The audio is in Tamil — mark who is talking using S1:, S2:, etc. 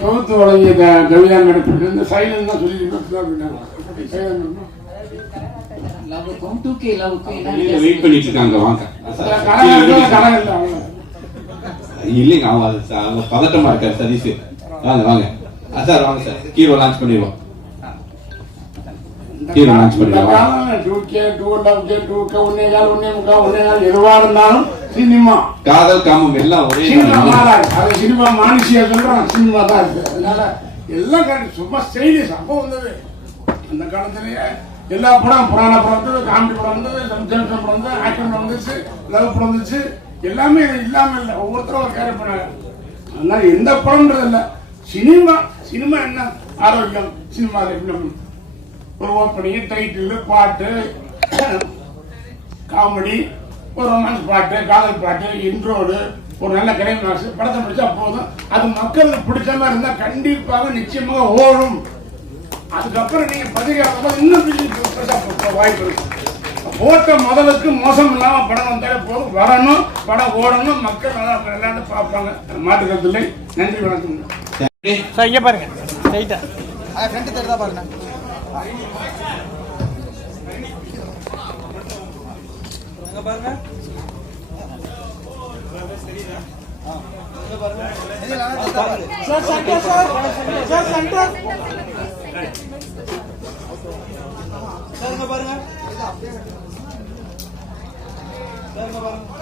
S1: தொகுத்து வழங்கிய கவிதா நடப்பில் இந்த சைலன் தான் சொல்லி
S2: வெயிட் பண்ணிட்டு இருக்காங்க வாங்க. இல்லைங்க அவன் பதட்டமா இருக்காரு சதீஷ். வாங்க வாங்க. சார் வாங்க சார். ஹீரோ லான்ச் பண்ணிடுவோம்.
S1: முக்கால் ஒன்னே கால் எதுவா இருந்தாலும் சினிமா.
S2: காதல் காமம் எல்லாம் ஒரே
S1: சினிமா அது சினிமா மானுஷியா சொல்றான் சினிமா தான் இருக்கு. அதனால எல்லாம் சும்மா ஸ்டைலிஷ் அப்போ வந்தது. அந்த காலத்திலேயே எல்லா படம் புராண படம் வந்தது காமெடி படம் வந்தது ஜென்சன் படம் வந்தது ஆக்ஷன் படம் வந்துச்சு லவ் படம் வந்துச்சு. எல்லாமே இது இல்லாம இல்லை. ஒவ்வொருத்தரும் கேரக்டர் பண்ணாங்க. அதனால எந்த படம்ன்றது இல்லை. சினிமா சினிமா என்ன? ஆரோக்கியம் சினிமா எப்படி ஒரு ஓப்பனிங் டைட்டில் பாட்டு காமெடி ஒரு ரொமான்ஸ் பாட்டு காதல் பாட்டு இன்ட்ரோடு ஒரு நல்ல கிளைமாக்ஸ் படத்தை முடிச்சா போதும். அது மக்களுக்கு பிடிச்ச மாதிரி இருந்தா கண்டிப்பாக நிச்சயமாக ஓடும். அதுக்கப்புறம் நீங்க பதிகாரம் இன்னும் வாய்ப்பு இருக்கு. போட்ட முதலுக்கு மோசம் இல்லாம படம் வந்தாலே போதும். வரணும் படம் ஓடணும் மக்கள் நல்லா விளையாண்டு பார்ப்பாங்க. மாட்டுக்கிறது இல்லை. நன்றி வணக்கம்.
S3: இங்கே பாருங்க. ரைட்டா
S4: ஃப்ரண்ட் தெரியுதா பாருங்க. அங்க பாருங்க.
S3: Sir centre sir sir centre
S4: பாருங்க பாருங்க பாருங்க.